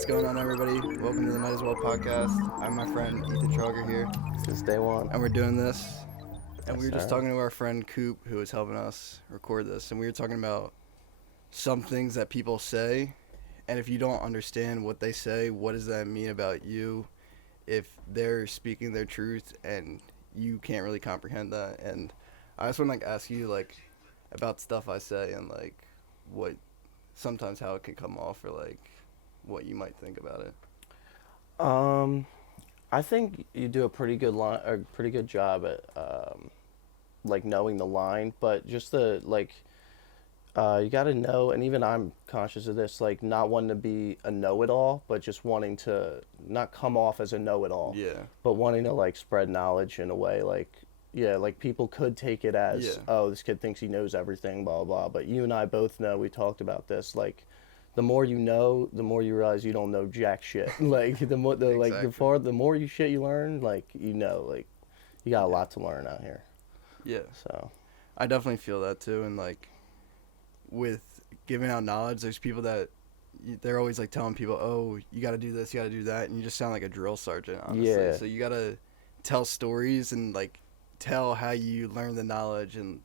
What's going on, everybody? Welcome to the Might As Well podcast. I'm my friend Ethan Trauger here, Since day one. and we're doing this. And Yes, we were just sir. talking to our friend Coop, who was helping us record this, and we were talking about some things that people say, and if you don't understand what they say, what does that mean about you? If they're speaking their truth and you can't really comprehend that, and I just want to ask you about stuff I say and what sometimes how it can come off or what you might think about it. Um, I think you do a pretty good job at like knowing the line, but just you got to know, and even I'm conscious of this, like not wanting to be a know-it-all, but just wanting to not come off as a know-it-all, Yeah. but wanting to like spread knowledge in a way yeah, like people could take it Yeah. as, oh, this kid thinks he knows everything, blah blah. But you and I both know, we talked about this, like the more you know, the more you realize you don't know jack shit. Like Exactly. the more you shit you learn, like you got a Yeah. lot to learn out here. Yeah. So I definitely feel that too. And with giving out knowledge, there's people that they're always telling people, "Oh, you got to do this, you got to do that," and you just sound like a drill sergeant, honestly. yeah, So you got to tell stories and tell how you learn the knowledge and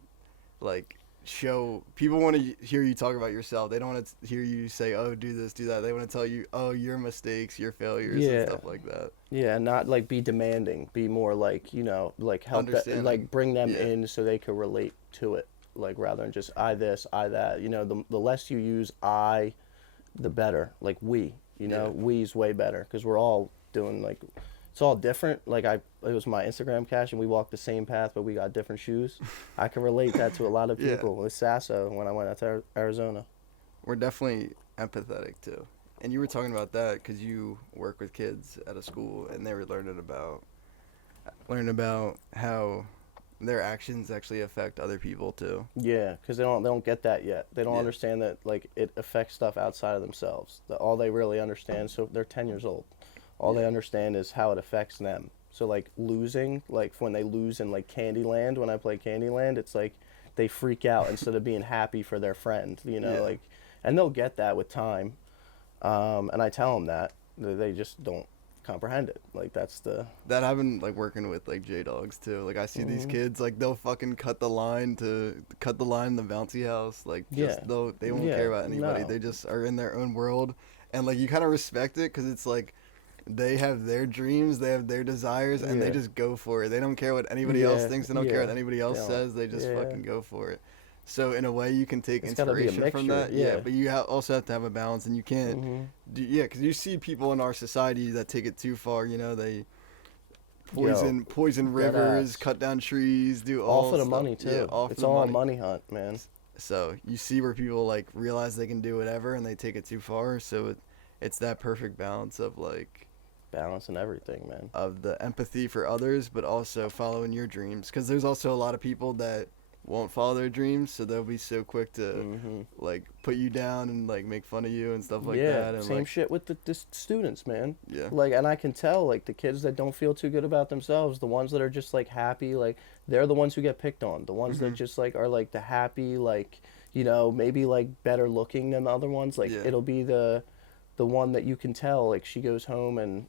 like show people want to hear you talk about yourself. They don't want to hear you say, "Oh, do this, do that." They want to tell you, "Oh, your mistakes, your failures, and yeah, stuff like that." yeah, not like be demanding, be more like, like help that, Understanding. like bring them Yeah. in so they can relate to it, like rather than just I this, I that. The less you use I, the better. Like Yeah. we's way better because we're all doing like it's all different. Like it was my Instagram cash and we walked the same path, but we got different shoes. I can relate that to a lot of Yeah. people with Sasso when I went out to Arizona. We're definitely empathetic too. And you were talking about that because you work with kids at a school, and they were learning about how their actions actually affect other people too. Yeah, because they don't get that yet. They don't Yeah. understand that like it affects stuff outside of themselves. All they really understand, so they're 10 years old. All they Yeah. understand is how it affects them. So like losing, like when they lose in like Candyland, when I play Candyland, it's like they freak out instead of being happy for their friend. Yeah. And they'll get that with time. And I tell them that they just don't comprehend it. Like that's the. That happened working with J Dogs too. I see these Mhm. kids they'll fucking cut the line in the bouncy house. Yeah, Just though they won't care yeah, about anybody. no, They just are in their own world, and you kind of respect it because it's they have their dreams, they have their desires, and they yeah, just go for it. They don't care what anybody else yeah, thinks. They don't care what yeah. anybody They else don't. says. They just Yeah, fucking go for it. So in a way, you can take it's got to be a inspiration from mixture. that. Yeah, Yeah. but you also have to have a balance, and you can't. Mhm. Yeah, because you see people in our society that take it too far. They Yo, poison dead rivers, ass. cut down trees, do All all for the stuff. money Yeah, too. all for It's the all a money. money hunt, man. So you see where people realize they can do whatever and they take it too far. So it's that perfect balance of Balancing everything, man. of the empathy for others, but also following your dreams. Because there's also a lot of people that won't follow their dreams, so they'll be so quick to Mhm. put you down and make fun of you and stuff like Yeah, that. And same shit with the students, man. yeah, And I can tell, like, the kids that don't feel too good about themselves, the ones that are just, like, happy, like, they're the ones who get picked on. The ones that hmm just, like, are, like, the happy, like, maybe, like, better looking than the other ones. Like, yeah, it'll be the one that you can tell, like, she goes home and,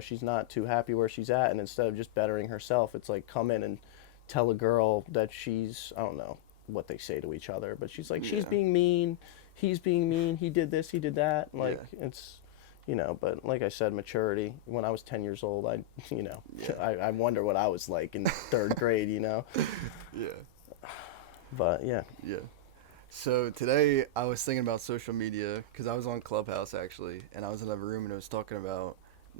she's not too happy where she's at. And instead of just bettering herself, it's like, come in and tell a girl that she's, I don't know what they say to each other, but she's like, she's yeah, being mean, he's being mean, he did this, he did that. yeah, Like, it's, but like I said, maturity. When I was 10 years old, yeah, I wonder what I was like in third grade. yeah, But yeah. yeah. So today I was thinking about social media because I was on Clubhouse actually, and I was in a room and it was talking about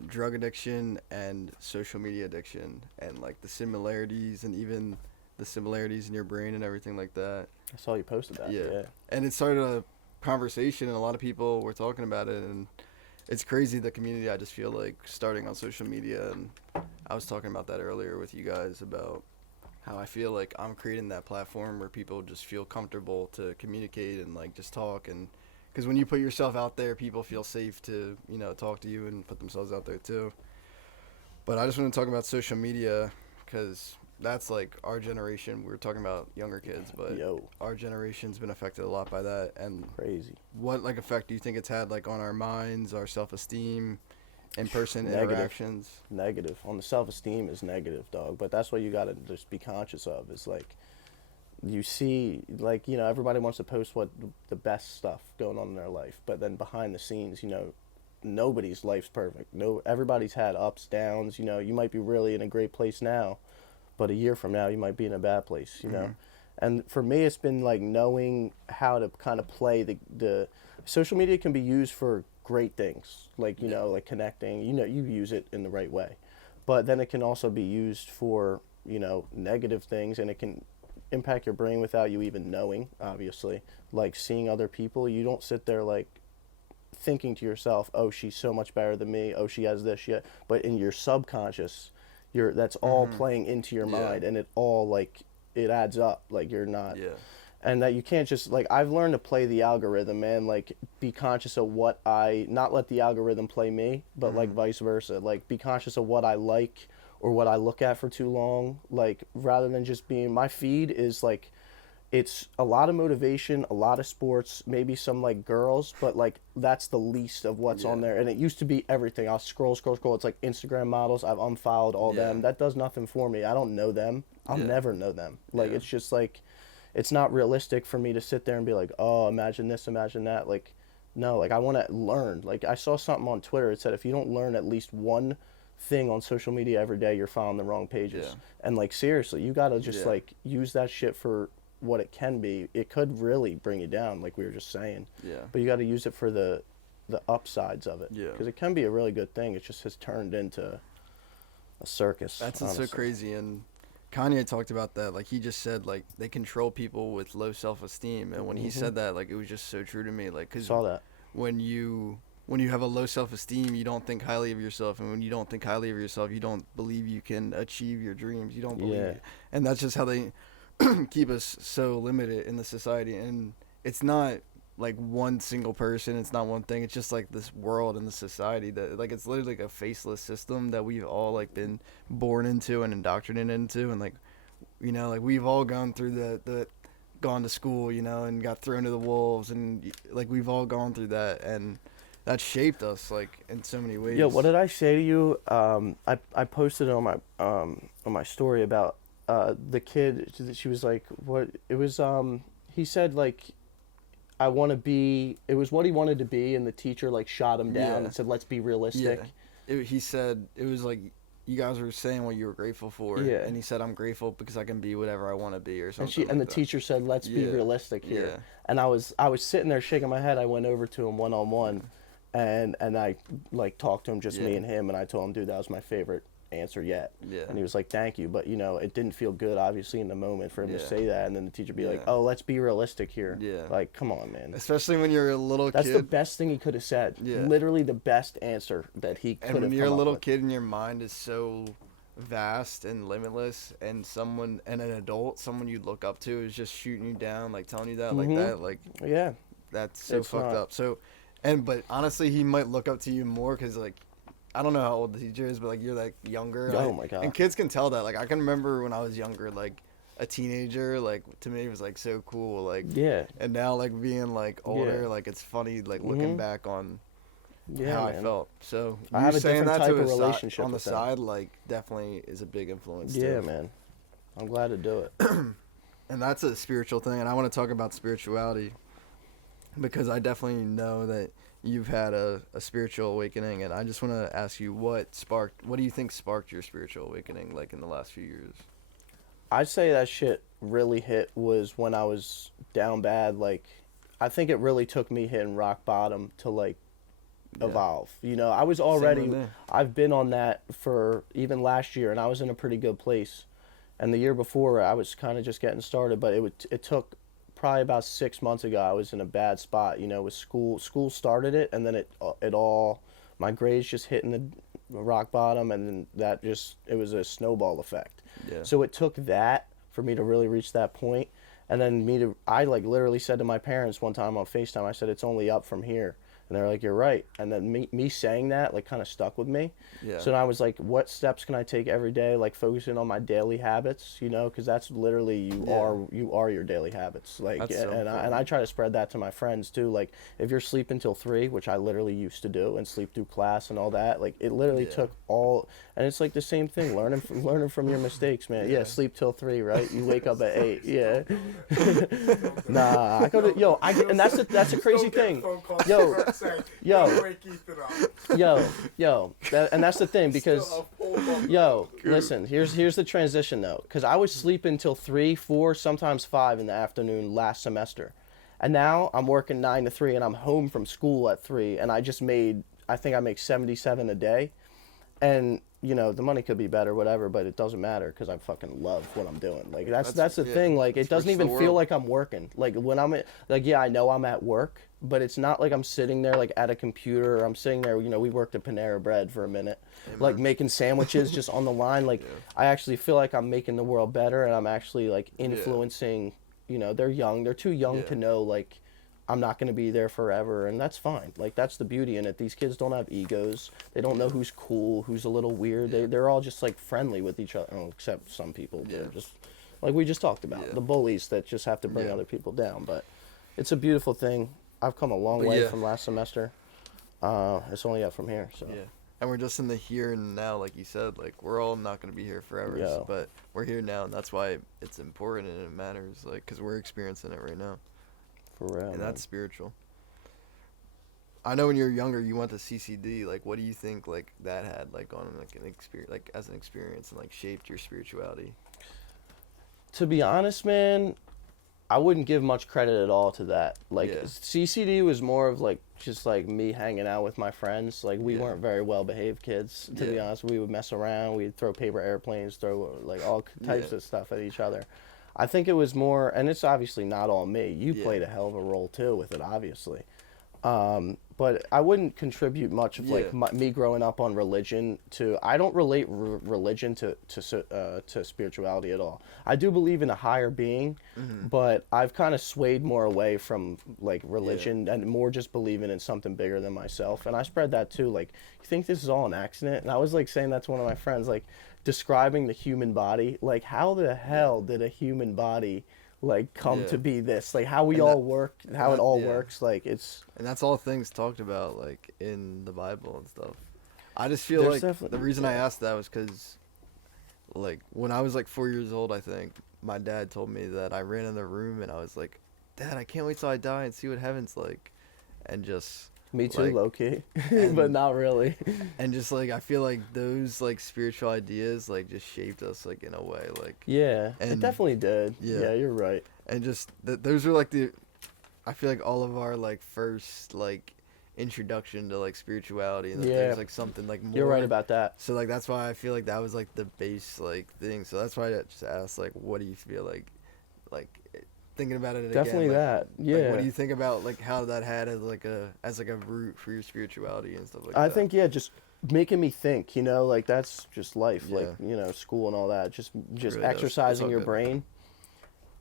drug addiction and social media addiction and the similarities and even the similarities in your brain and everything like that. I saw you posted that. Yeah. Yeah. And it started a conversation and a lot of people were talking about it, and it's crazy the community I just feel like starting on social media. And I was talking about that earlier with you guys about how I feel like I'm creating that platform where people just feel comfortable to communicate and just talk. And because when you put yourself out there, people feel safe to talk to you and put themselves out there too. But I just want to talk about social media because that's like our generation. We were talking about younger kids, but Yo, our generation's been affected a lot by that. And crazy. what like effect do you think it's had like on our minds, our self-esteem, in-person Negative. interactions? Negative. On the self-esteem is negative, dog. But that's what you gotta just be conscious of. Is like, you see, like, you know, everybody wants to post what the best stuff going on in their life, but then behind the scenes, you know, nobody's life's perfect. No, everybody's had ups, downs. You know, you might be really in a great place now, but a year from now you might be in a bad place. You know, and for me, it's been like knowing how to kind of play the social media can be used for great things, like, you know, like connecting. You know, you use it in the right way, but then it can also be used for, you know, negative things, and it can impact your brain without you even knowing. Obviously, like seeing other people, you don't sit there like thinking to yourself, oh, she's so much better than me, oh, she has this yet, but in your subconscious, that's all playing into your mind, and it all like it adds up. Like, you're not, and that you can't just like, I've learned to play the algorithm, man. Like, be conscious of what not let the algorithm play me, but like vice versa. Like, be conscious of what I like or what I look at for too long. Like, rather than just being, my feed is like, it's a lot of motivation, a lot of sports, maybe some like girls, but like that's the least of what's on there. And it used to be everything. I'll scroll. It's like Instagram models. I've unfollowed all them. That does nothing for me. I don't know them. I'll never know them. Like, it's just like, it's not realistic for me to sit there and be like, oh, imagine this, imagine that. Like, no, like, I want to learn. Like, I saw something on Twitter. It said, if you don't learn at least one thing on social media every day, you're following the wrong pages. And like, seriously, you got to just like use that shit for what it can be. It could really bring you down, like we were just saying. But you got to use it for the upsides of it. Because it can be a really good thing. It just has turned into a circus. That's honestly. so crazy. And Kanye talked about that. Like, he just said, like, they control people with low self-esteem. And when he said that, like, it was just so true to me. Like, because saw that. when you have a low self-esteem, you don't think highly of yourself. And when you don't think highly of yourself, you don't believe you can achieve your dreams. You don't believe it. And that's just how they keep us so limited in the society. And it's not like one single person, it's not one thing, it's just like this world and the society that, like, it's literally like a faceless system that we've all like been born into and indoctrinated into. And like, you know, like, we've all gone through the gone to school, you know, and got thrown to the wolves, and like, we've all gone through that, and that shaped us like in so many ways. Yeah, what did I say to you? I posted it on my story about the kid. She was like, what it was, he said like, I want to be, it was what he wanted to be, and the teacher like shot him down and said, let's be realistic. He said, it was like, you guys were saying what you were grateful for, and he said, I'm grateful because I can be whatever I want to be, or something. And the teacher said, let's be realistic here. And I was sitting there shaking my head. I went over to him one-on-one, and I like talked to him, just me and him, and I told him, dude, that was my favorite answer yet. And he was like, thank you. But, you know, it didn't feel good, obviously, in the moment for him to say that, and then the teacher be like, oh, let's be realistic here. Like, come on, man. Especially when you're a little kid. That's the best thing he could have said. Literally the best answer that he could have come up with. And when you're a little kid and your mind is so vast and limitless, and an adult, someone you look up to, is just shooting you down, like telling you that, like that, like, that's so fucked up. So, but honestly, he might look up to you more because, like, I don't know how old the teacher is, but like, you're like younger. Oh my god! And kids can tell that. Like, I can remember when I was younger, like a teenager, like, to me it was like so cool, like, and now, like, being like older, like, it's funny, like, looking back on how I felt. So I have a different type of relationship on the with them. side, like, definitely is a big influence. Yeah, man. I'm glad to do it. And that's a spiritual thing, and I want to talk about spirituality because I definitely know that you've had a spiritual awakening, and I just want to ask you, what do you think sparked your spiritual awakening, like, in the last few years? I'd say that shit really hit was when I was down bad. Like, I think it really took me hitting rock bottom to like evolve. You know, I was already, I've been on that for even last year, and I was in a pretty good place. And the year before, I was kind of just getting started, but it took probably about 6 months ago, I was in a bad spot, you know, with school. School started it, and then it all, my grades just hitting the rock bottom, and then that just, it was a snowball effect. So it took that for me to really reach that point, and then I like literally said to my parents one time on FaceTime, I said, it's only up from here. And they're like, you're right. And then me saying that like kind of stuck with me. Yeah. So then I was like, what steps can I take every day, like focusing on my daily habits, you know, because that's literally you are your daily habits. Like, That's so and I try to spread that to my friends too. Like, if you're sleeping till 3, which I literally used to do, and sleep through class and all that, like it literally Yeah. took all, and it's like the same thing, learning from your mistakes, man. Yeah, sleep till 3, right? You wake up at 8. Yeah. Nah, I go to and that's a crazy thing. Yo, yo, and that's the thing because, listen, here's the transition though, because I was sleeping till 3, 4, sometimes 5 in the afternoon last semester, and now I'm working 9 to 3, and I'm home from school at 3, and I think I make 77 a day, and you know the money could be better, whatever, but it doesn't matter because I fucking love what I'm doing. Like that's the thing. Like it doesn't even feel like I'm working. Like when I know I'm at work, but it's not like I'm sitting there like at a computer. Or I'm sitting there. You know, we worked at Panera Bread for a minute, like making sandwiches just on the line. Like I actually feel like I'm making the world better, and I'm actually like influencing. You know, they're young. They're too young to know like I'm not going to be there forever, and that's fine. Like that's the beauty in it. These kids don't have egos. They don't know who's cool, who's a little weird. They're all just like friendly with each other, except some people. They're just like we just talked about, the bullies that just have to bring other people down. But it's a beautiful thing. I've come a long way from last semester. It's only up from here. So and we're just in the here and now, like you said. Like we're all not going to be here forever, but we're here now, and that's why it's important and it matters. Like because we're experiencing it right now. For real, and man. that's spiritual. I know when you were younger, you went to CCD. Like, what do you think like that had like on like an experience, like as an experience, and like shaped your spirituality? To be honest, man, I wouldn't give much credit at all to that. Like CCD was more of like just like me hanging out with my friends. Like we weren't very well behaved kids, to be honest. We would mess around. We'd throw paper airplanes, throw like all types of stuff at each other. I think it was more, and it's obviously not all me. You played a hell of a role too with it, obviously. But I wouldn't contribute much of like me growing up on religion to. I don't relate religion to spirituality at all. I do believe in a higher being, but I've kind of swayed more away from like religion and more just believing in something bigger than myself. And I spread that too. Like, you think this is all an accident? And I was like saying that to one of my friends, like describing the human body. Like, how the hell did a human body like come to be this, like how we all work, how it all works, like it's, and that's all things talked about like in the Bible and stuff. I just feel like the reason I asked that was because like when I was like 4 years old, I think my dad told me that I ran in the room and I was like, Dad, I can't wait till I die and see what heaven's like, and just me too, like, low key, but not really. And just like I feel like those like spiritual ideas like just shaped us like in a way, like it definitely did. Yeah, you're right. And just those are like I feel like all of our like first like introduction to like spirituality, and there's like something like more. You're right about that. So like that's why I feel like that was like the base like thing. So that's why I just asked like, what do you feel like thinking about it definitely again, that like, what do you think about like how that had as like a root for your spirituality and stuff like that? I think just making me think, you know, like that's just life, like, you know, school and all that, just really exercising your brain.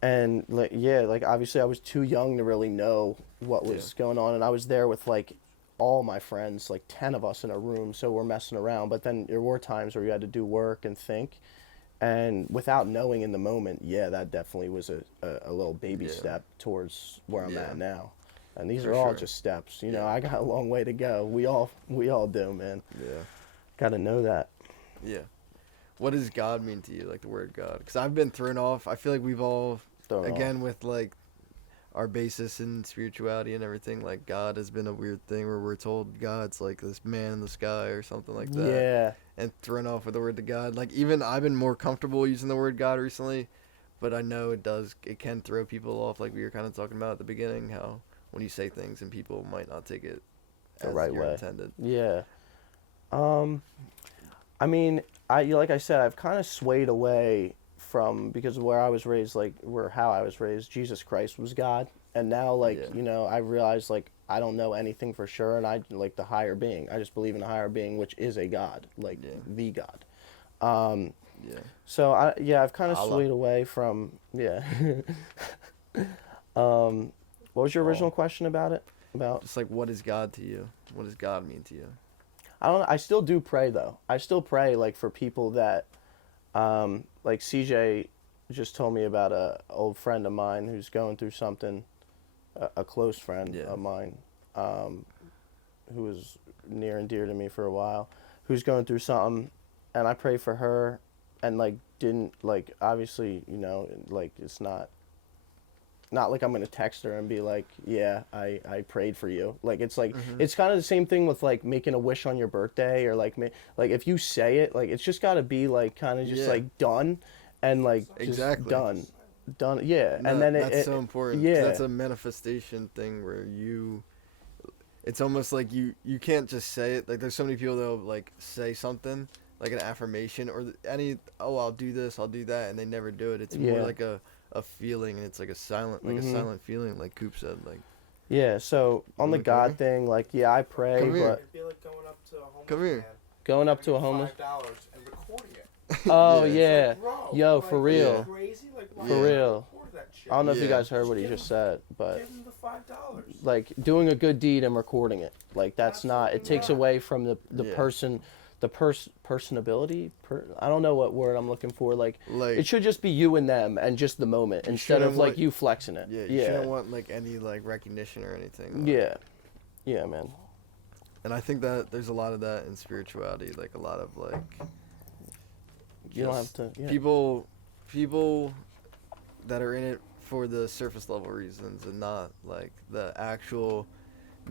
And like like obviously I was too young to really know what was going on, and I was there with like all my friends, like 10 of us in a room, so we're messing around, but then there were times where you had to do work and think. And without knowing in the moment, that definitely was a little baby step towards where I'm at now. And these are all just steps. You know, I got a long way to go. We all do, man. Yeah. Got to know that. Yeah. What does God mean to you, like the word God? Because I've been thrown off. I feel like we've all, with like our basis in spirituality and everything, like God has been a weird thing where we're told God's like this man in the sky or something like that. Yeah. And thrown off with the word to God. Like even I've been more comfortable using the word God recently, but I know it can throw people off, like we were kind of talking about at the beginning, how when you say things and people might not take it the right way intended. Yeah. I mean, like I said, I've kind of swayed away from, because where I was raised, like how I was raised, Jesus Christ was God. And now, like, you know, I realize, like, I don't know anything for sure, and I, like, the higher being. I just believe in a higher being, which is a God, like, the God. So, I've kind of swayed away from, What was your original question about it? about. Just like, what is God to you? What does God mean to you? I don't know. I still do pray though. I still pray like for people that, like CJ just told me about a old friend of mine who's going through something, a close friend Yeah. of mine, who was near and dear to me for a while, who's going through something, and I pray for her, and like didn't like obviously like it's not like I'm gonna text her and be like, yeah, I prayed for you. Like it's like it's kind of the same thing with like making a wish on your birthday or like like if you say it, like it's just gotta be like kind of just like done, and like just done, yeah. No, and then that's so important. Yeah, 'cause that's a manifestation thing where it's almost like you can't just say it. Like there's so many people that'll like say something like an affirmation or I'll do this, I'll do that, and they never do it. It's more like a feeling, and it's like a silent feeling, like Coop said. Like yeah. So on the God thing, like yeah, I pray, Come here. but It'd be like going up to a homeless Come here. man, going up to a giving homeless. $5 and recording it. Oh Yeah. yeah, Like, bro, yo, like, for are you real, crazy? Like, why for would you real. record that shit? I don't know if you Yeah. guys heard what he just said, but Give him the $5. like doing a good deed and recording it, like that's not. It takes away from the Yeah. person, personability. I don't know what word I'm looking for. Like Like it should just be you and them and just the moment You instead of shouldn't like want- you flexing it. yeah, you shouldn't want like any like recognition or anything. Yeah, yeah, man. And I think that there's a lot of that in spirituality, like a lot of like You don't have just to. Yeah. people that are in it for the surface level reasons and not like the actual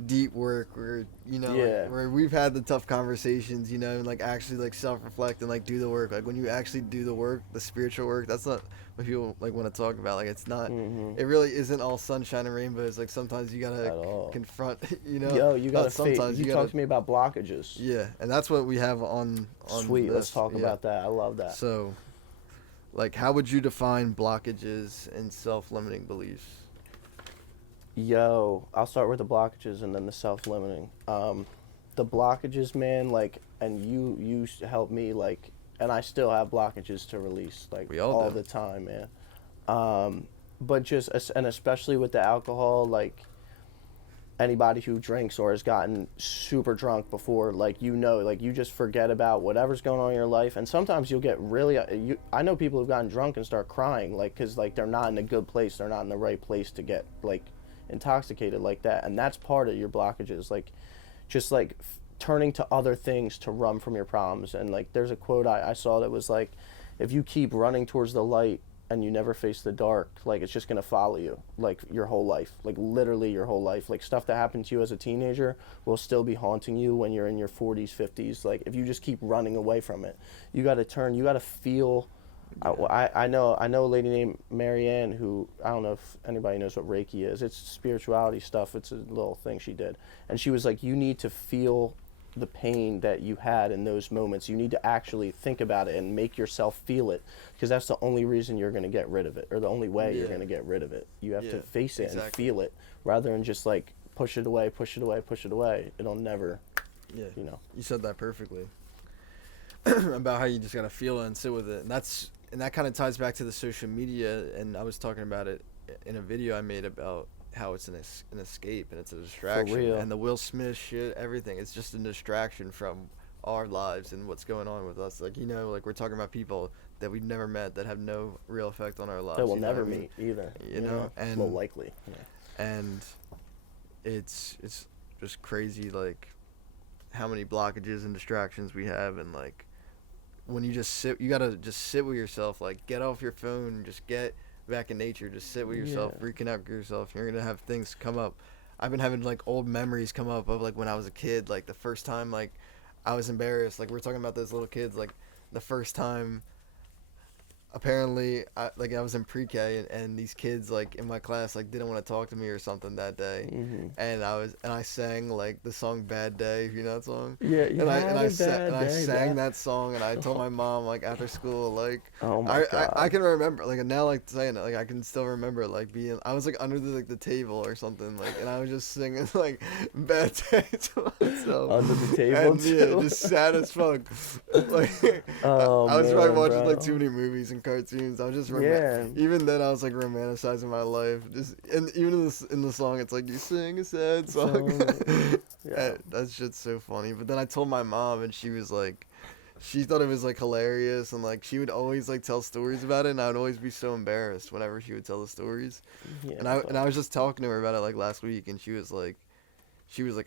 deep work where Yeah. like, where we've had the tough conversations, and like actually like self-reflect and like do the work. Like when you actually do the work, the spiritual work, that's not what people like want to talk about. Like it's not it really isn't all sunshine and rainbows. Like sometimes you At gotta all. confront Yo, you not gotta sometimes You you talk gotta to me about blockages. yeah, and that's what we have on Sweet. Let's this. talk Yeah. about that. I love that. So, like, how would you define blockages and self-limiting beliefs? Yo, I'll start with the blockages and then the self-limiting. The blockages, man, like, and you helped me, like, and I still have blockages to release, like, We all do. the time, man. But just, and especially with the alcohol, like, anybody who drinks or has gotten super drunk before, like, like, you just forget about whatever's going on in your life, and sometimes you'll get really, I know people who've gotten drunk and start crying, like, because, like, they're not in a good place, they're not in the right place to get, like, intoxicated like that, and that's part of your blockages, like just like turning to other things to run from your problems. And like there's a quote I saw that was like, if you keep running towards the light and you never face the dark, like it's just gonna follow you like your whole life, like literally your whole life. Like stuff that happened to you as a teenager will still be haunting you when you're in your 40s, 50s. Like if you just keep running away from it, you gotta feel. I know a lady named Marianne who, I don't know if anybody knows what Reiki is. It's spirituality stuff. It's a little thing she did. And she was like, you need to feel the pain that you had in those moments. You need to actually think about it and make yourself feel it, because that's the only reason you're going to get rid of it, or the only way you're going to get rid of it. You have to face it and feel it rather than just like push it away. It'll never, You said that perfectly. About how you just got to feel it and sit with it. And that kind of ties back to the social media, and I was talking about it in a video I made about how it's an escape and it's a distraction. For real. And the Will Smith shit, everything, it's just a distraction from our lives and what's going on with us. Like, like we're talking about people that we've never met that have no real effect on our lives. that we'll never meet either. And well, likely. And it's just crazy, like how many blockages and distractions we have, and like when you just sit, you gotta just sit with yourself, like get off your phone, just get back in nature, just sit with yourself, reconnect with yourself. You're gonna have things come up. I've been having like old memories come up of like when I was a kid, like the first time like I was embarrassed, like we're talking about those little kids, like the first time apparently I was in pre-K and these kids like in my class like didn't want to talk to me or something that day. And I sang like the song Bad Day, if you know that song. Yeah, I sang that song, and I told my mom like after school, like oh my God. I can remember like now, like saying it, like I can still remember like I was like under the table or something, like, and I was just singing like Bad Day to myself Under the table and, too. yeah, just sad as fuck. Like Oh, I was probably man, watching bro. like too many movies and cartoons. I was just Yeah. even then I was like romanticizing my life. Just and even in the song, it's like you sing a sad song. Yeah. That shit's so funny. But then I told my mom, and she was like, she thought it was like hilarious, and like she would always like tell stories about it, and I would always be so embarrassed whenever she would tell the stories. Yeah, And I was just talking to her about it like last week, and she was like,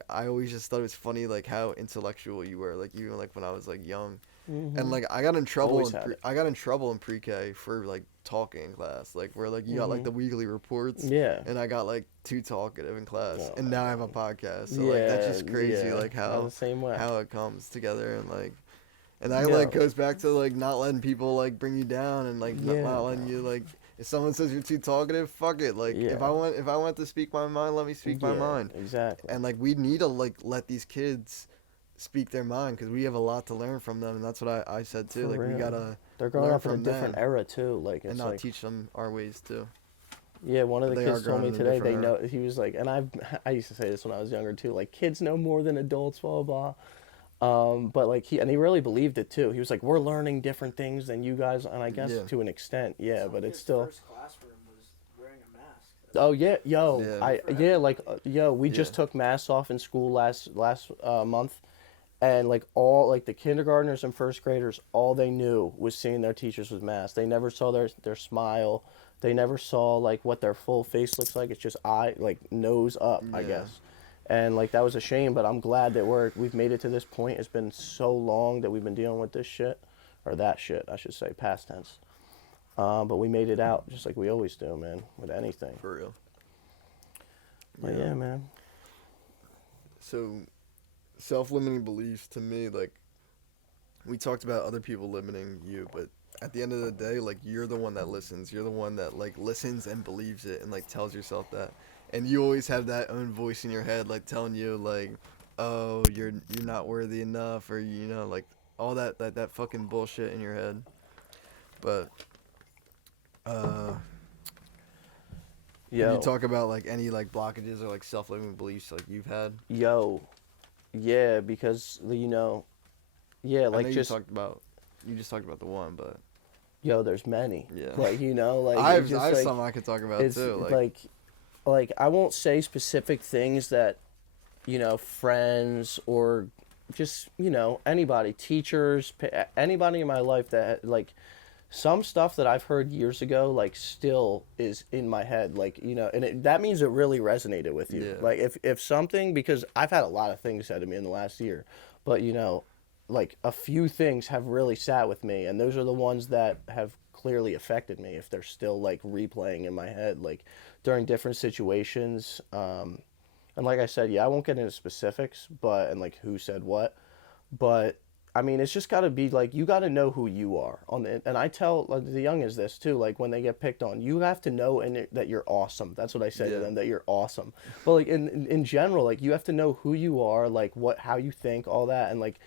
I always just thought it was funny like how intellectual you were, like even like when I was like young. And like I got in trouble Always had it. I got in trouble in pre-K for like talking in class, like where like you got like the weekly reports, Yeah. and I got like too talkative in class, Oh, and now I have a podcast, so yeah, like that's just crazy, yeah. like I'm the same way. how it comes together, and like and that Yeah. like goes back to like not letting people like bring you down, and like Yeah. not letting you like if someone says you're too talkative, fuck it, like Yeah. if I want to speak my mind, let me speak my Yeah, mind. Exactly. And like we need to like let these kids speak their mind, because we have a lot to learn from them, and that's what I said too. For Like we real. gotta They're growing learn up in a from different them era too. Like and it's not like teach them our ways too. yeah, one of the They kids are told me growing in a today they different know. He was like, and I used to say this when I was younger too. Like kids know more than adults, blah blah. But like he really believed it too. He was like, we're learning different things than you guys, and I guess Yeah. to an extent, yeah. Some But it's kid's still. First classroom was wearing a mask. Oh yeah, yo, Yeah. we just Yeah. took masks off in school last month, and like all like the kindergartners and first graders, all they knew was seeing their teachers with masks. They never saw their smile. They never saw like what their full face looks like. It's just eye like nose up, I Yeah. guess. And like that was a shame, but I'm glad that we've made it to this point. It's been so long that we've been dealing with this shit, or that shit, I should say, past tense. But we made it out just like we always do, man, with anything. For real. But yeah, man. So, self-limiting beliefs to me, like, we talked about other people limiting you, but at the end of the day, like, you're the one that listens. You're the one that, like, listens and believes it and, like, tells yourself that. And you always have that own voice in your head, like, telling you, like, oh, you're not worthy enough, or, you know, like, all that fucking bullshit in your head. But, Yo, can you talk about, like, any, like, blockages or, like, self-limiting beliefs, like, you've had? yeah, because yeah, I like know you just talked about the one, but there's many. yeah, Like like I it's have just, like, some I could talk about it's too. like I won't say specific things that friends or just anybody, teachers, anybody in my life that like some stuff that I've heard years ago like still is in my head, like and that means it really resonated with you. Yeah. Like if something, because I've had a lot of things said to me in the last year, but like a few things have really sat with me, and those are the ones that have clearly affected me if they're still like replaying in my head, like during different situations. And like I said, I won't get into specifics, and like who said what, but I mean, it's just got to be like, you got to know who you are and I tell the youngins this too, like when they get picked on, you have to know that you're awesome. That's what I say to them, that you're awesome. But like in general, like you have to know who you are, like how you think, all that. And like,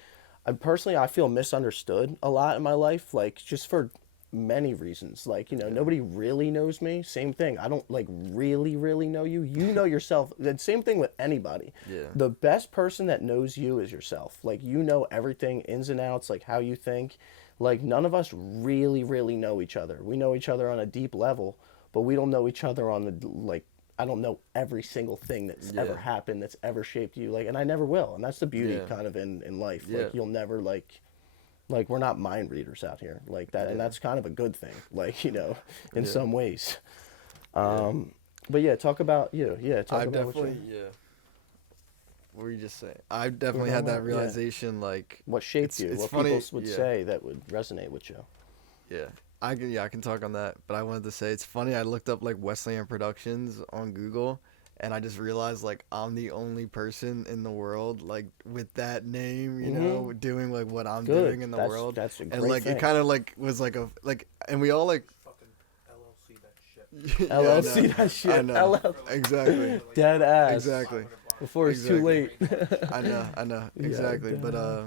I feel misunderstood a lot in my life, like just for many reasons. Like, nobody really knows me. Same thing. I don't like really know you. You know yourself. The same thing with anybody. Yeah. The best person that knows you is yourself. Like, everything, ins and outs, like how you think. Like, none of us really know each other. We know each other on a deep level, but we don't know each other on the, like, I don't know every single thing that's ever happened, that's ever shaped you. Like, and I never will. And that's the beauty kind of in life. Yeah. Like, you'll never like we're not mind readers out here like that, and that's kind of a good thing, like in some ways. But yeah, talk about talk I've about definitely what were you just saying? I've definitely had that realization, like what shaped you, it's what funny, people would say that would resonate with you. Yeah, I can talk on that, but I wanted to say it's funny. I looked up like Wesley Andrews Productions on Google, and I just realized like I'm the only person in the world like with that name, you know, doing like what I'm doing in the world. That's a great and like thing. it kind of like was like a like, and we all like Fucking LLC that shit. Yeah, I know. LLC that shit. I know. LL Exactly. dead ass. Exactly. Before it's too late. I know, Yeah, exactly. damn. But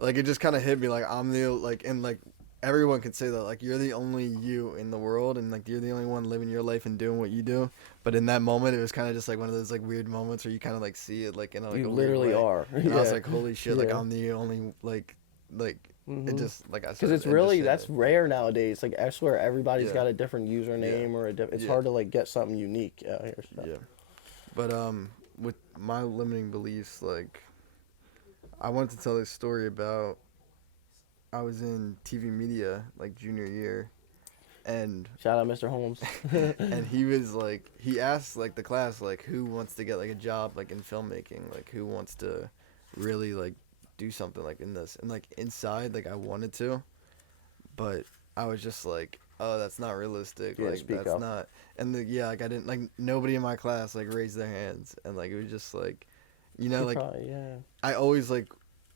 like it just kind of hit me, like I'm the like, and like everyone could say that, like you're the only you in the world, and like you're the only one living your life and doing what you do. But in that moment, it was kind of just like one of those like weird moments where you kind of like see it like in like You a literally weird way. are. And I was like, holy shit, like Yeah. I'm the only like It just, like I said, Because it's it really, just, that's rare nowadays. Like, I swear everybody's Yeah. got a different username or it's Yeah. hard to, like, get something unique out here. So. Yeah. But with my limiting beliefs, like, I wanted to tell this story about, I was in TV media like junior year, and Shout out Mr. Holmes. and he was like, he asked like the class like who wants to get like a job like in filmmaking, like who wants to really like do something like in this, and like inside like I wanted to, but I was just like, oh, that's not realistic, Yeah, like speak that's up. not, and like I didn't, like nobody in my class like raised their hands, and like it was just like, like Probably, yeah. I always like,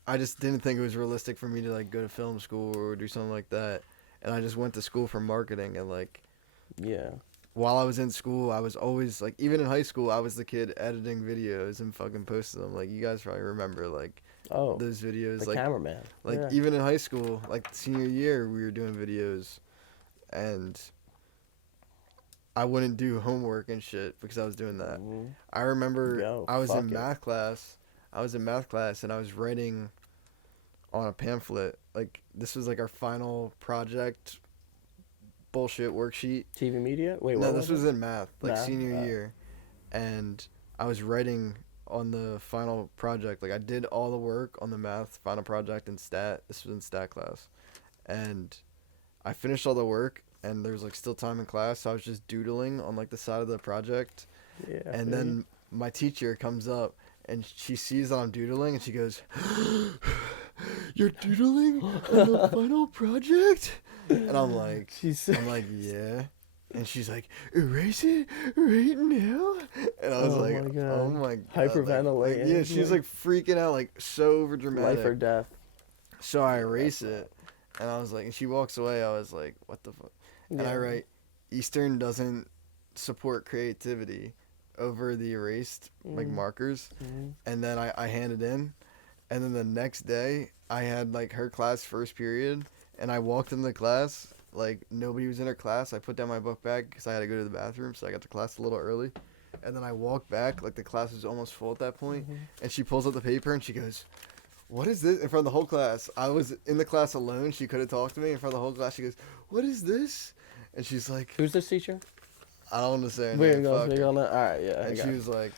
I just didn't think it was realistic for me to like go to film school or do something like that, and I just went to school for marketing, and like Yeah. while I was in school, I was always like, even in high school, I was the kid editing videos and fucking posting them. Like you guys probably remember like Oh, those videos, the like cameraman. Yeah. even in high school, like senior year, we were doing videos, and I wouldn't do homework and shit because I was doing that. Mhm. I remember Yo, I was fuck in it. math class. I was in math class and I was writing on a pamphlet. Like this was like our final project bullshit worksheet. TV media? Wait, No, what this was it? in math, like Math? senior year. And I was writing on the final project. Like I did all the work on the math final project in stat. This was in stat class. And I finished all the work and there was like still time in class, so I was just doodling on like the side of the project. Yeah. And then my teacher comes up and she sees that I'm doodling and she goes, "You're doodling on the final project?" And I'm like, "Yeah." And she's like, "Erase it right now." And I was Oh like, my God. "Oh my God." Hyperventilating. Yeah, she's like freaking out, like so over dramatic. Life or death. So I erase it, and I was like, and she walks away. I was like, "What the fuck?" And I Yeah. write, "Eastern doesn't support creativity," over the erased like markers, and then I hand it in, and then the next day I had like her class first period, and I walked in the class like nobody was in her class. I put down my book bag because I had to go to the bathroom, so I got to class a little early, and then I walked back like the class was almost full at that point, and she pulls out the paper and she goes, "What is this?" In front of the whole class. I was in the class alone. She could have talked to me in front of the whole class. She goes, "What is this?" And she's like, Who's this teacher? I don't want to say her We're name. gonna Fuck speak her. on that. All right, yeah. And she was like,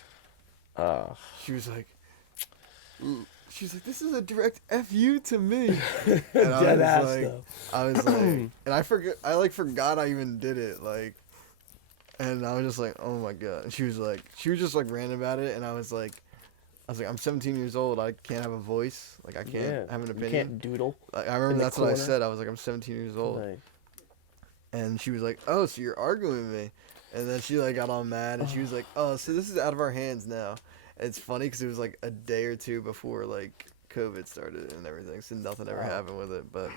"This is a direct fu to me." And Dead ass though. I was like, and I forgot I even did it, like, and I was just like, "Oh my God!" And she was just like ranting about it, and I was like, "I'm 17 years old. I can't have a voice. Like, I can't have an You opinion." can't doodle. Like, I remember in the that's what I corner. said. I was like, "I'm 17 years old," Like, and she was like, "Oh, so you're arguing with me?" And then she like got all mad, and she was like, "Oh, so this is out of our hands now." And it's funny because it was like a day or two before like COVID started and everything, so nothing ever happened with it. But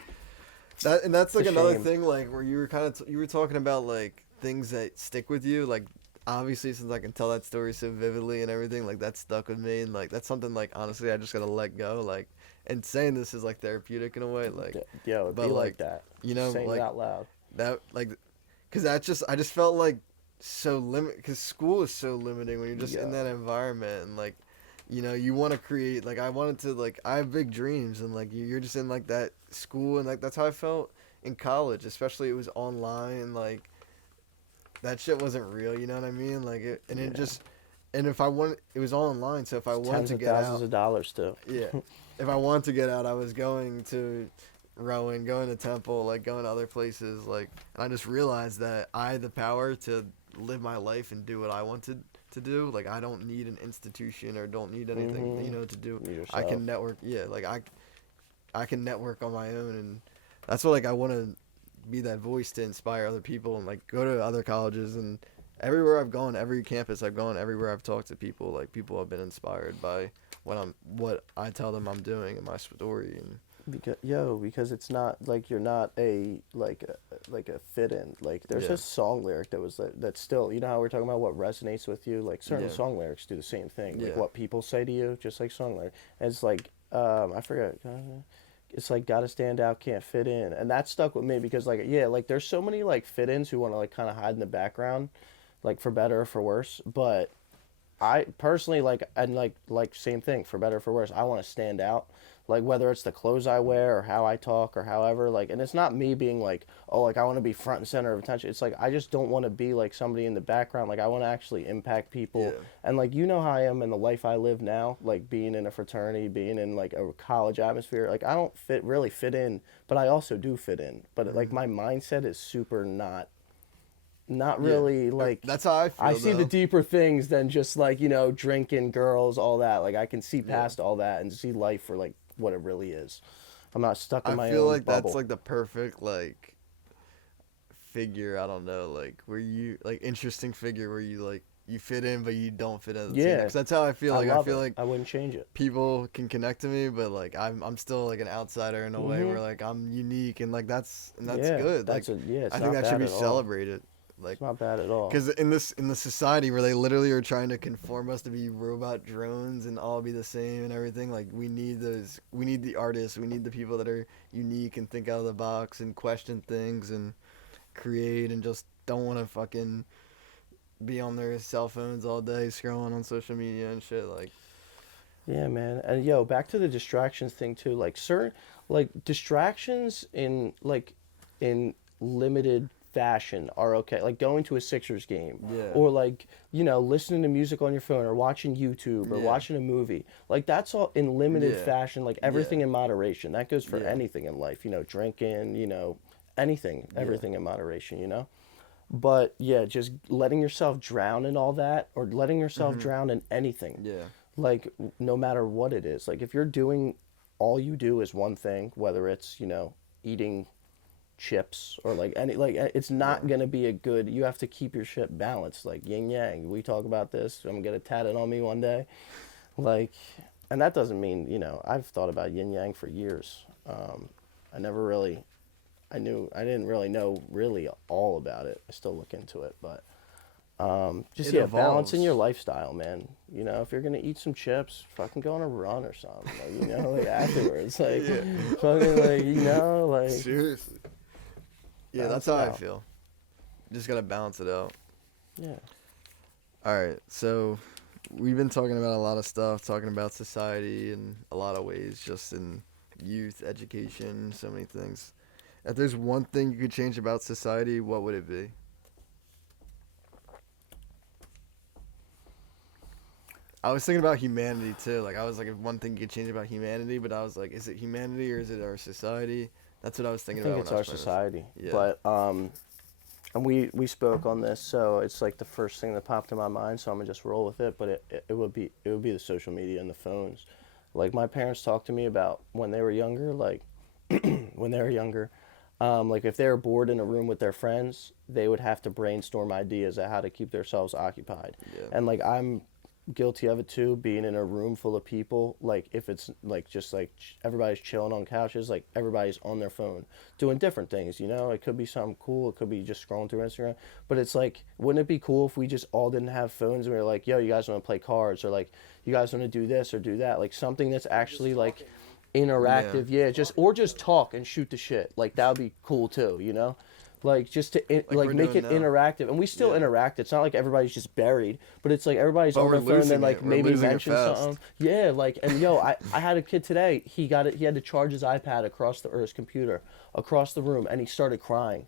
that's like It's a another shame. thing, like where you were kind of you were talking about like things that stick with you, like obviously since I can tell that story so vividly and everything, like that stuck with me, and like that's something like honestly I just gotta let go, like, and saying this is like therapeutic in a way, like yo, it'd but, be like, like that. you know, Saying like it out loud. that, like, because that's just I just felt like so because school is so limiting when you're just in Yeah. that environment, and like, you want to create, like I wanted to, like I have big dreams, and like you're just in like that school, and like that's how I felt in college, especially it was online, and like that shit wasn't real, you know what I mean, like it, and it just, and if I wanted, it was all online, so if I wanted Tens to of get thousands out, of dollars too. yeah, if I wanted to get out, I was going to Rowan, going to Temple, like going to other places, like, and I just realized that I had the power to live my life and do what I wanted to do. Like I don't need an institution or don't need anything, to do. You I yourself. can network. Yeah, like I can network on my own, and that's what like I want to be, that voice to inspire other people, and like go to other colleges, and everywhere I've gone, every campus I've gone, everywhere I've talked to people, like people have been inspired by what I tell them I'm doing in my story. And Because it's not like you're not a fit in. Like there's Yeah. a song lyric that's still, you know how we're talking about what resonates with you. Like certain Yeah. song lyrics do the same thing. Like Yeah. what people say to you, just like song lyric. And it's like I forget. It's like gotta stand out, can't fit in, and that stuck with me because like like there's so many like fit ins who want to like kind of hide in the background, like for better or for worse. But I personally like, and like same thing, for better or for worse, I want to stand out. Like whether it's the clothes I wear or how I talk or however, like, and it's not me being like, oh, like I want to be front and center of attention. It's like I just don't want to be like somebody in the background. Like I want to actually impact people. Yeah. And like you know how I am in the life I live now, like being in a fraternity, being in like a college atmosphere. Like I don't really fit in, but I also do fit in. But like Mhm. my mindset is super not Yeah. really like, That's how I feel I see though. the deeper things than just like, drinking, girls, all that. Like I can see Yeah. past all that and see life for like what it really is. I'm not stuck in I my feel own like that's bubble. like the perfect like figure, I don't know, like where you like interesting figure where you like you fit in but you don't fit in at the same time. Yeah, 'Cause that's how I feel. I Like I love feel it. like I wouldn't change it. people can connect to me, but like I'm still like an outsider in a way Mhm. where like I'm unique and like that's Yeah, good. Like it's I think not that should bad be at all. celebrated. Like It's not bad at all. because in the society where they literally are trying to conform us to be robot drones and all be the same and everything, like we need the artists, we need the people that are unique and think out of the box and question things and create and just don't want to fucking be on their cell phones all day scrolling on social media and shit. Like Yeah, man. And yo, back to the distractions thing too. Like certain like distractions in limited fashion are okay. Like going to a Sixers game yeah, or like, listening to music on your phone or watching YouTube or yeah, watching a movie. Like that's all in limited yeah, fashion, like yeah, everything in moderation. That goes for yeah, anything in life, drinking, anything, yeah, everything in moderation. But yeah, just letting yourself drown in all that or letting yourself hmm, drown in anything, yeah, like no matter what it is, like if you're doing all you do is one thing, whether it's eating chips or like any, like it's not yeah. gonna be a good, you have to keep your shit balanced, like yin yang. We talk about this, I'm gonna get it tatted on me one day, like, and that doesn't mean, I've thought about yin yang for years. I never really, I didn't really know really all about it. I still look into it, but just It yeah, balancing your evolves. lifestyle, man. If you're gonna eat some chips, fucking go on a run or something. Like, like afterwards, like Yeah, fucking like like seriously. Yeah, that's balance how it I out. feel. Just gotta balance it out. Yeah. All right, so we've been talking about a lot of stuff, talking about society in a lot of ways, just in youth, education, so many things. If there's one thing you could change about society, what would it be? I was thinking about humanity too. Like I was like, if one thing you could change about humanity, but I was like, is it humanity or is it our society? That's what I was I thinking think about when it's I was our playing society, this. Yeah. but and we spoke on this, so it's like the first thing that popped in my mind. So I'm gonna just roll with it. But it would be the social media and the phones. Like my parents talked to me about when they were younger, like when they were younger. Like if they were bored in a room with their friends, they would have to brainstorm ideas of how to keep themselves occupied. Yeah. And like I'm guilty of it too, being in a room full of people. Like if it's like just like everybody's chilling on couches, like everybody's on their phone doing different things. It could be something cool. It could be just scrolling through Instagram. But it's like, wouldn't it be cool if we just all didn't have phones and we were like, yo, you guys want to play cards, or like you guys want to do this or do that, like something that's actually Just like talking, Yeah. interactive. Yeah, just talking or to each just other. talk and shoot the shit. Like that would be cool too. Like just to Like like we're make doing it now. interactive, and we still Yeah. interact. It's not like everybody's just buried, but it's like everybody's But on we're their phone, then losing like it. We're maybe losing it mention fast. something. Yeah, like, and yo, I had a kid today. He had to charge his iPad across the or his computer across the room, and he started crying.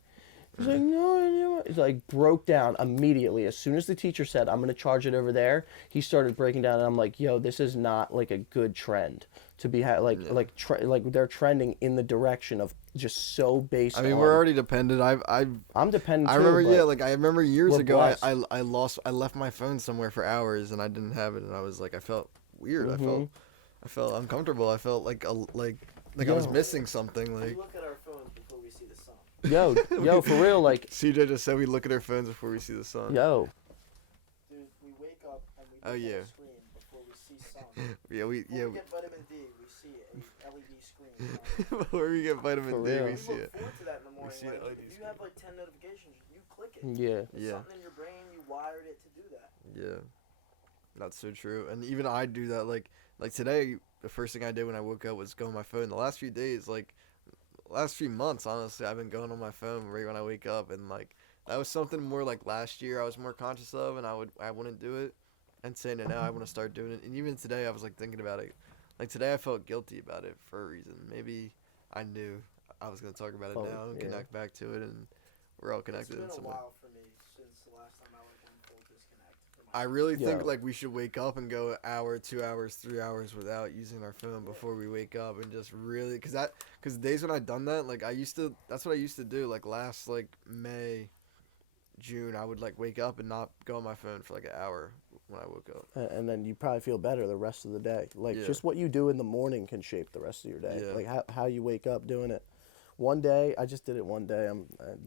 He's like, no, no. He's like broke down immediately. As soon as the teacher said, I'm going to charge it over there, he started breaking down. And I'm like, yo, this is not like a good trend to be Yeah. like they're trending in the direction of just so I based mean, we're on. already dependent. I'm dependent I too, remember, yeah, but like I remember years we're ago, blessed. I left my phone somewhere for hours and I didn't have it, and I was like, I felt weird. Mm-hmm. I felt uncomfortable. I felt like I was Yo, missing something. We Like look at our phones before we see the sun. yo, for real, like, CJ just said, we look at our phones before we see the sun. yo, Dude, we wake up and we Oh, look yeah. at a screen before we see sun. Yeah, Before we get vitamin D, we see a LED screen. before we get vitamin For D, real. we You see look it. forward to that in the morning. see the Like, LED if you have like 10 notifications, you click it. yeah, It's Yeah. something in your brain, you wired it to do that. Yeah, that's so true. And even I do that. Like today, the first thing I did when I woke up was go on my phone. The last few days, like last few months, honestly, I've been going on my phone right when I wake up, and like that was something more like last year I was more conscious of, and I wouldn't do it. and saying it now. I want to start doing it. And even today, I was like thinking about it. Like today, I felt guilty about it for a reason. Maybe I knew I was gonna talk about it Oh, now and yeah. connect back to it, and we're all It's connected been in a some way. while for me since the last time I went full disconnect. For my I really think Yeah. like we should wake up and go an hour, 2 hours, 3 hours without using our phone before we wake up, and just really, cause days when I done that, like that's what I used to do. Like last like May, June, I would like wake up and not go on my phone for like an hour when I woke up. And then you probably feel better the rest of the day. Like Yeah. just what you do in the morning can shape the rest of your day. Yeah. Like how you wake up doing it. One day I just did it one day.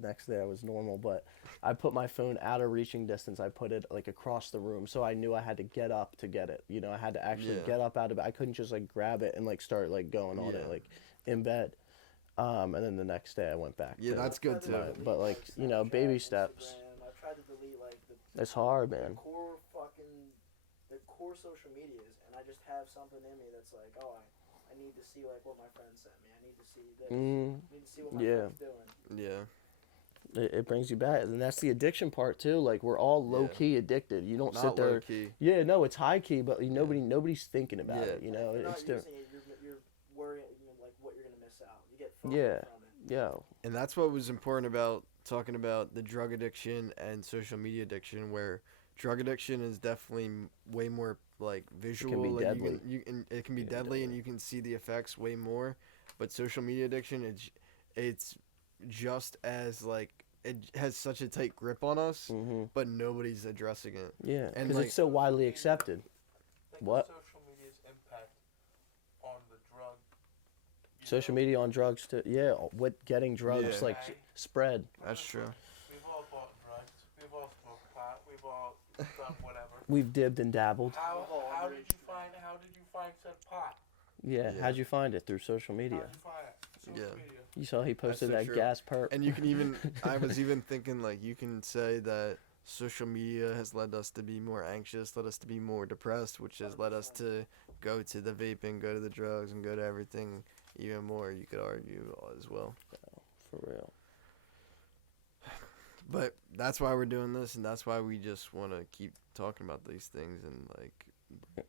Next day I was normal, but I put my phone out of reaching distance. I put it like across the room, so I knew I had to get up to get it. You know, I had to actually Yeah. get up out of it. I couldn't just like grab it and like start like going on Yeah. it like in bed. And then the next day I went back. Yeah, to that's it. good I've tried to too. delete, But, like, you know, Snapchat, baby steps. Instagram. I've tried to delete like the It's hard, man. the core social medias, and I just have something in me that's like, oh, I need to see like what my friends sent me. I need to see this. I need to see what my Yeah. friends doing. Yeah. It brings you back, and that's the addiction part too. Like we're all low key addicted. You don't sit Not there. low key. Yeah, no, it's high key, but nobody's thinking about Yeah. it. You know, If you're it's not there. using it, you're worrying like what you're gonna miss out. You get FOMO Yeah. from it. Yeah, And that's what was important about talking about the drug addiction and social media addiction, where drug addiction is definitely way more like visual. be like deadly. it can be Yeah, deadly, and deadly. you can see the effects way more. But social media addiction, it's just as like it has such a tight grip on us, but nobody's addressing it. yeah, And, because like- it's so widely accepted. Like What? social media's impact on the drug. Social media on drugs too. Yeah, with getting drugs Yeah. like spread. That's true. We've all bought drugs. We've all smoked pot. We've all done whatever. We've dibbed and dabbled. How did you find said pot? Yeah. Yeah. How'd you find it? Through social How media. did you find it? Social Yeah. media. You saw he posted so that true. gas perp. And you can even, I was even thinking like you can say that social media has led us to be more anxious, led us to be more depressed, which has led us to go to the vaping, go to the drugs, and go to everything even more. You could argue as well. For real. But that's why we're doing this, and that's why we just want to keep talking about these things and like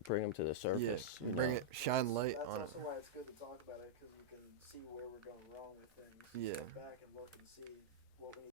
Bring them to the surface. yeah, you bring know? it, shine light That's on it. also why it's good to talk about it, because you can see where we're going wrong with things. Yeah. Go back and look and see what we